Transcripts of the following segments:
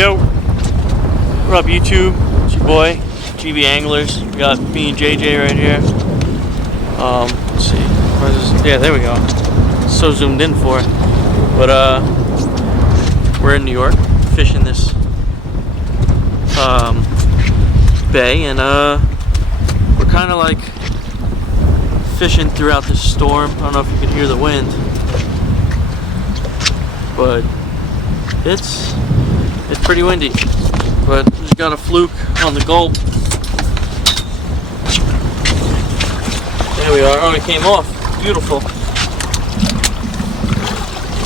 Yo, what up YouTube? It's your boy, GB Anglers. We got me and JJ right here. Let's see. Where's this? Yeah, there we go. So zoomed in for it. But we're in New York fishing this bay, and we're kind of like fishing throughout this storm. I don't know if you can hear the wind, but it's pretty windy. But just got a fluke on the gulp. There we are. Oh, it came off. Beautiful.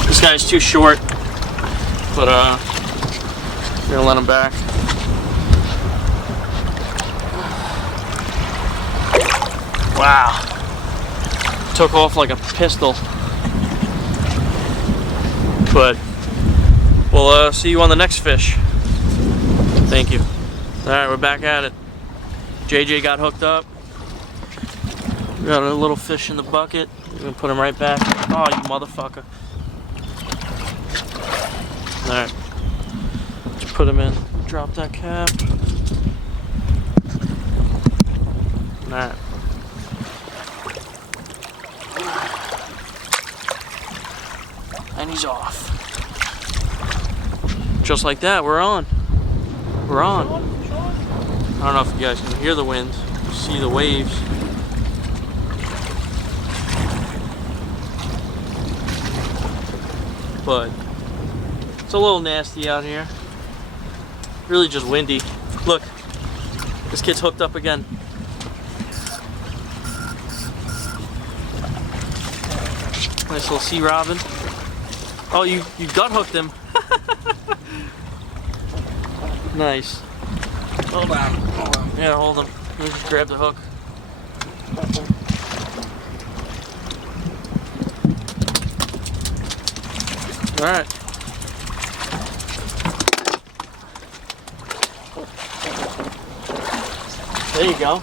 This guy's too short, but we're gonna let him back. Wow. Took off like a pistol. But we'll see you on the next fish. Thank you. Alright, we're back at it. JJ got hooked up. We got a little fish in the bucket. We're gonna put him right back. Oh, you motherfucker. Alright. Just put him in. Drop that cap. Alright. And he's off. Just like that, we're on. We're on. I don't know if you guys can hear the wind, see the waves. But it's a little nasty out here. Really just windy. Look, this kid's hooked up again. Nice little sea robin. Oh, you gut hooked him. Nice. Hold on. Hold on. Yeah, hold him. Let me just grab the hook. Alright. There you go.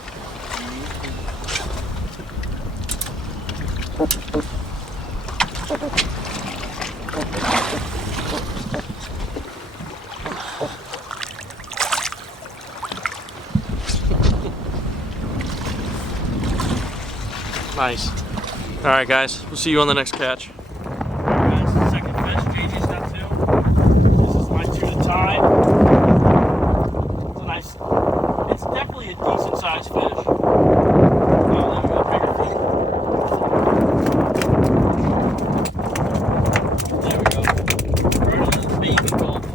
Nice. Alright guys, we'll see you on the next catch. Alright guys, second fish, JJ's got two. This is my two to tie. It's a nice, it's definitely a decent sized fish. Oh, there we go, bigger fish. There we go. Right on the baby gulp.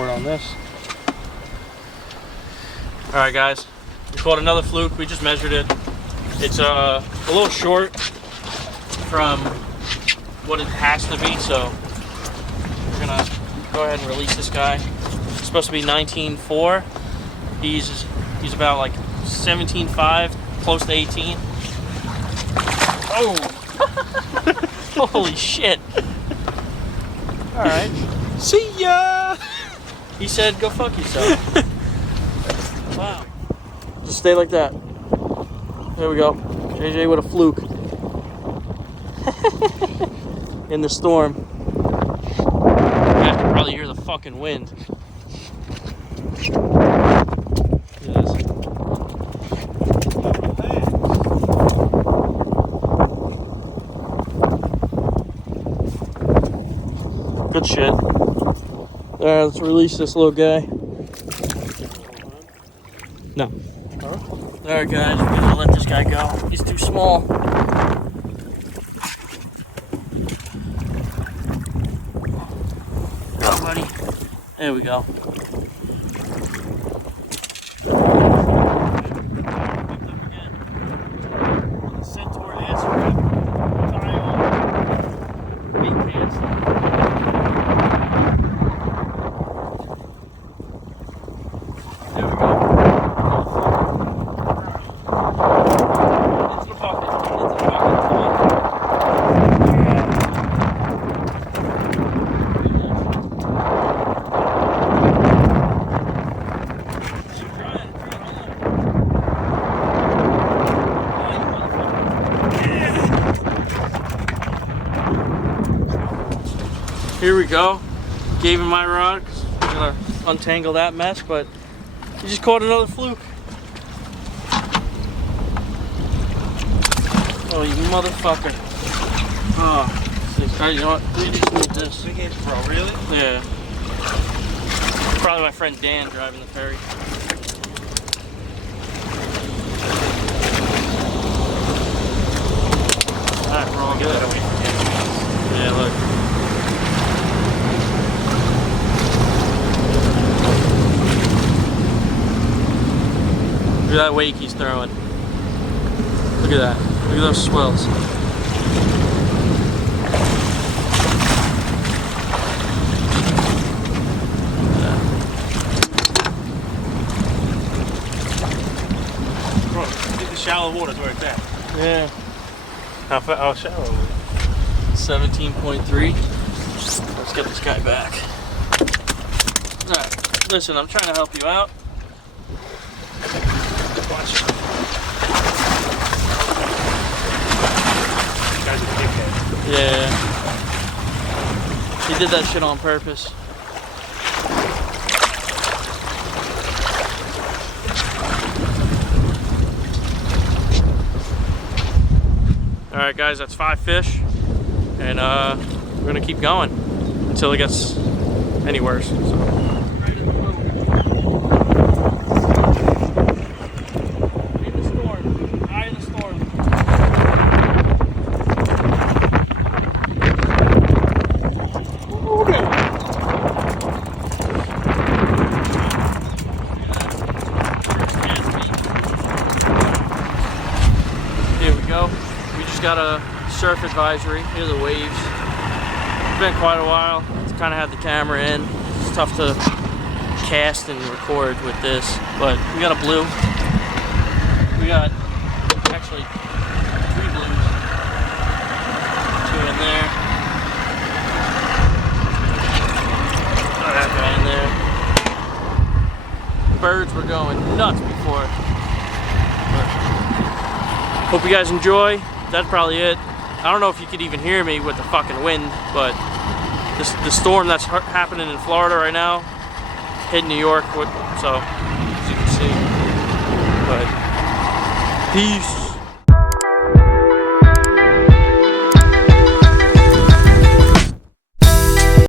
On this. Alright guys, we caught another fluke. We just measured it. It's a little short from what it has to be, so we're gonna go ahead and release this guy. It's supposed to be 19.4. He's about like 17.5, close to 18. Oh! Holy shit! Alright. See ya! He said, go fuck yourself. Wow. Just stay like that. There we go. JJ with a fluke. In the storm. You have to probably hear the fucking wind. It is. Good shit. Alright, let's release this little guy. No. Alright guys, we're gonna let this guy go. He's too small. Go, buddy. There we go. Here we go. Gave him my rod because we're gonna untangle that mess, but he just caught another fluke. Oh, you motherfucker. Oh, you know what? We just need this. Bro, really? Yeah. Probably my friend Dan driving the ferry. Alright, we're all good. Yeah, look. Look at that wake he's throwing. Look at that. Look at those swells. Bro, I think the shallow water's where it's at. Yeah. How shallow? 17.3. Let's get this guy back. Alright, listen, I'm trying to help you out. Watch. You guys are dickhead. Yeah. He did that shit on purpose. Alright guys, that's 5 fish. And we're gonna keep going until it gets any worse. So. Here we go. We just got a surf advisory. Here are the waves. It's been quite a while. Kind of had the camera in. It's tough to cast and record with this, but we got a blue. We got actually 3 blues. 2 in there. Got that guy in there. The birds were going nuts before. Hope you guys enjoy. That's probably it. I don't know if you could even hear me with the fucking wind, but the storm that's happening in Florida right now hit New York, so as you can see. But peace.